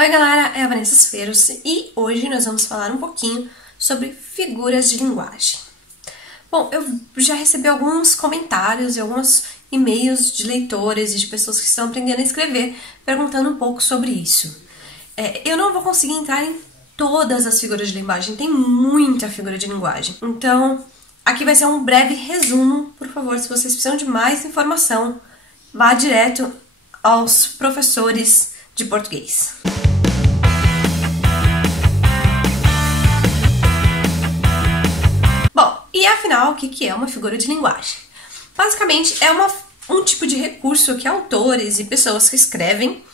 Oi galera, é a Vanessa Sferos e hoje nós vamos falar um pouquinho sobre figuras de linguagem. Bom, eu já recebi alguns comentários e alguns e-mails de leitores e de pessoas que estão aprendendo a escrever perguntando um pouco sobre isso. Eu não vou conseguir entrar em todas as figuras de linguagem, tem muita figura de linguagem. Então, aqui vai ser um breve resumo. Por favor, se vocês precisam de mais informação, vá direto aos professores de português. Bom, e afinal, o que é uma figura de linguagem? Basicamente, é um tipo de recurso que autores e pessoas que escrevem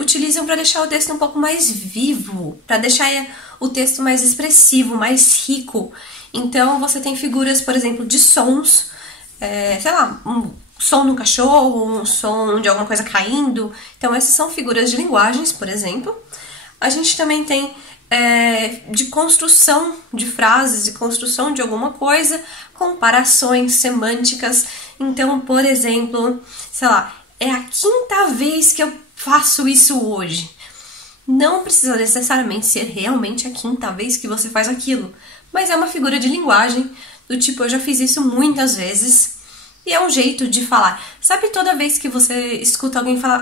utilizam para deixar o texto um pouco mais vivo, para deixar o texto mais expressivo, mais rico. Então, você tem figuras, por exemplo, de sons, sei lá, um som do cachorro, um som de alguma coisa caindo. Então, essas são figuras de linguagens, por exemplo. A gente também tem de construção de frases, de construção de alguma coisa, comparações semânticas. Então, por exemplo, sei lá, é a quinta vez que eu faço isso hoje. Não precisa necessariamente ser realmente a quinta vez que você faz aquilo, mas é uma figura de linguagem do tipo, eu já fiz isso muitas vezes, e é um jeito de falar. Sabe toda vez que você escuta alguém falar,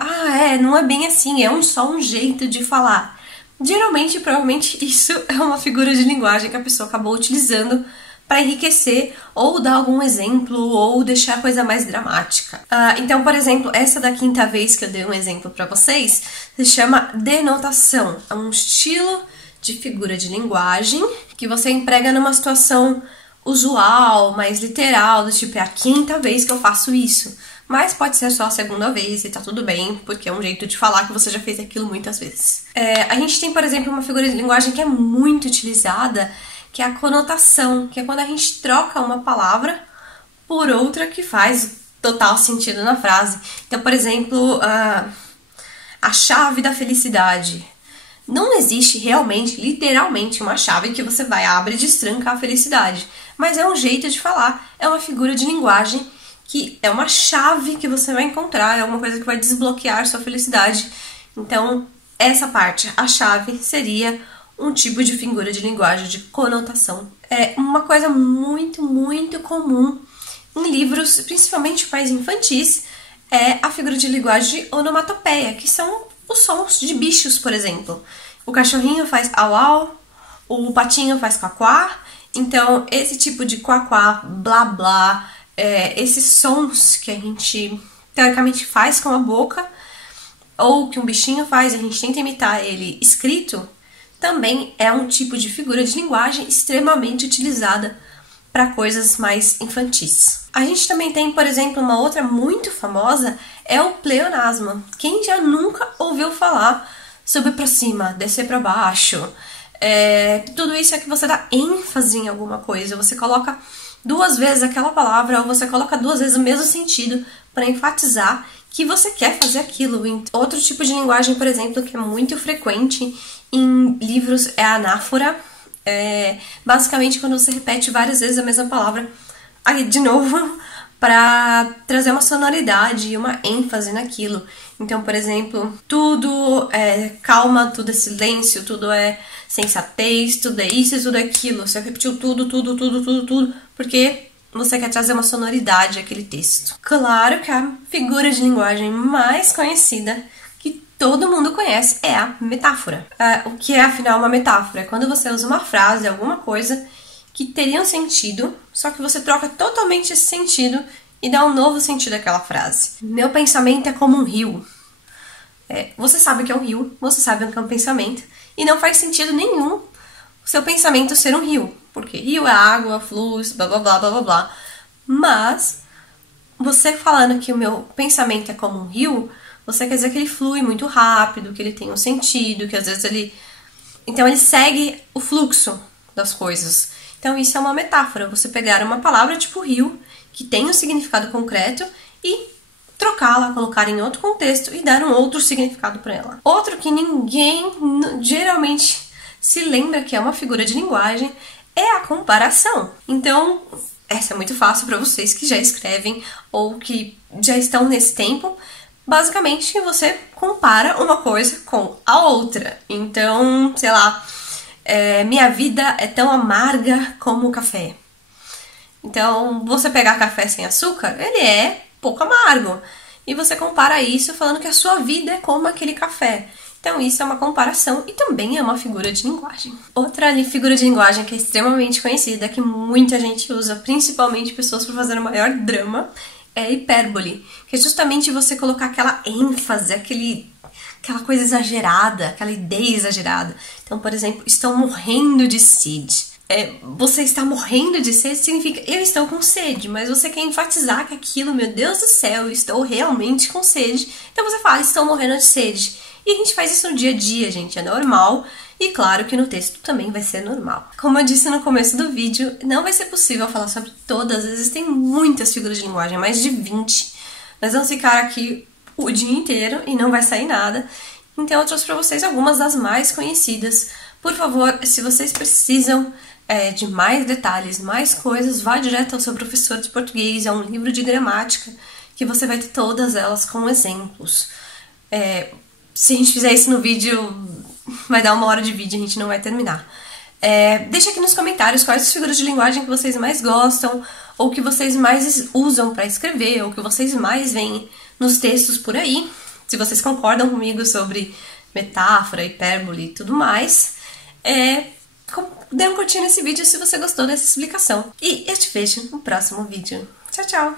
não é bem assim, é só um jeito de falar. Geralmente, provavelmente, isso é uma figura de linguagem que a pessoa acabou utilizando para enriquecer, ou dar algum exemplo, ou deixar a coisa mais dramática. Então, por exemplo, essa da quinta vez que eu dei um exemplo para vocês, se chama denotação. É um estilo de figura de linguagem que você emprega numa situação usual, mais literal, do tipo, é a quinta vez que eu faço isso. Mas pode ser só a segunda vez e tá tudo bem, porque é um jeito de falar que você já fez aquilo muitas vezes. A gente tem, por exemplo, uma figura de linguagem que é muito utilizada, que é a conotação, que é quando a gente troca uma palavra por outra que faz total sentido na frase. Então, por exemplo, a chave da felicidade. Não existe realmente, literalmente, uma chave que você vai abrir e destranca a felicidade. Mas é um jeito de falar, é uma figura de linguagem que é uma chave que você vai encontrar, é alguma coisa que vai desbloquear sua felicidade. Então, essa parte, a chave, seria um tipo de figura de linguagem, de conotação. É uma coisa muito, muito comum em livros, principalmente pais infantis, é a figura de linguagem de onomatopeia, que são os sons de bichos, por exemplo. O cachorrinho faz au-au, o patinho faz quá-quá. Então, esse tipo de quá-quá, blá-blá, esses sons que a gente, teoricamente, faz com a boca, ou que um bichinho faz, a gente tenta imitar ele escrito, também é um tipo de figura de linguagem extremamente utilizada para coisas mais infantis. A gente também tem, por exemplo, uma outra muito famosa, é o pleonasmo. Quem já nunca ouviu falar subir para cima, descer para baixo? Tudo isso é que você dá ênfase em alguma coisa, você coloca duas vezes aquela palavra, ou você coloca duas vezes o mesmo sentido para enfatizar que você quer fazer aquilo. Outro tipo de linguagem, por exemplo, que é muito frequente em livros é a anáfora. Basicamente quando você repete várias vezes a mesma palavra, aí de novo, para trazer uma sonoridade e uma ênfase naquilo. Então, por exemplo, tudo é calma, tudo é silêncio, tudo é sensatez, tudo é isso e tudo é aquilo. Você repetiu tudo, porque você quer trazer uma sonoridade àquele texto. Claro que a figura de linguagem mais conhecida, que todo mundo conhece, é a metáfora. O que é, afinal, uma metáfora? É quando você usa uma frase, alguma coisa que teria um sentido, só que você troca totalmente esse sentido e dá um novo sentido àquela frase. Meu pensamento é como um rio. Você sabe o que é um rio, você sabe o que é um pensamento, e não faz sentido nenhum o seu pensamento ser um rio, porque rio é água, flui, blá blá blá blá blá blá. Mas, você falando que o meu pensamento é como um rio, você quer dizer que ele flui muito rápido, que ele tem um sentido, que às vezes ele... Então ele segue o fluxo das coisas. Então isso é uma metáfora, você pegar uma palavra tipo rio, que tem um significado concreto, e trocá-la, colocar em outro contexto e dar um outro significado para ela. Outro que ninguém geralmente se lembra que é uma figura de linguagem é a comparação. Então, essa é muito fácil para vocês que já escrevem ou que já estão nesse tempo, basicamente você compara uma coisa com a outra. Então, sei lá, minha vida é tão amarga como o café. Então, você pegar café sem açúcar, ele é pouco amargo. E você compara isso falando que a sua vida é como aquele café. Então, isso é uma comparação e também é uma figura de linguagem. Outra figura de linguagem que é extremamente conhecida, que muita gente usa, principalmente pessoas para fazer o maior drama, é a hipérbole. Que é justamente você colocar aquela ênfase, aquela coisa exagerada, aquela ideia exagerada. Então, por exemplo, estou morrendo de sede. Você está morrendo de sede significa eu estou com sede, mas você quer enfatizar que aquilo, meu Deus do céu, eu estou realmente com sede. Então você fala, estou morrendo de sede. E a gente faz isso no dia a dia, gente, é normal. E claro que no texto também vai ser normal. Como eu disse no começo do vídeo, não vai ser possível falar sobre todas, existem muitas figuras de linguagem, mais de 20. Nós vamos ficar aqui o dia inteiro e não vai sair nada. Então eu trouxe para vocês algumas das mais conhecidas. Por favor, se vocês precisam de mais detalhes, mais coisas, vá direto ao seu professor de português, é um livro de gramática, que você vai ter todas elas com exemplos. Se a gente fizer isso no vídeo, vai dar 1 hora de vídeo, a gente não vai terminar. Deixa aqui nos comentários quais as figuras de linguagem que vocês mais gostam, ou que vocês mais usam para escrever, ou que vocês mais veem nos textos por aí. Se vocês concordam comigo sobre metáfora, hipérbole e tudo mais. Dê um curtir nesse vídeo se você gostou dessa explicação. E eu te vejo no próximo vídeo. Tchau, tchau!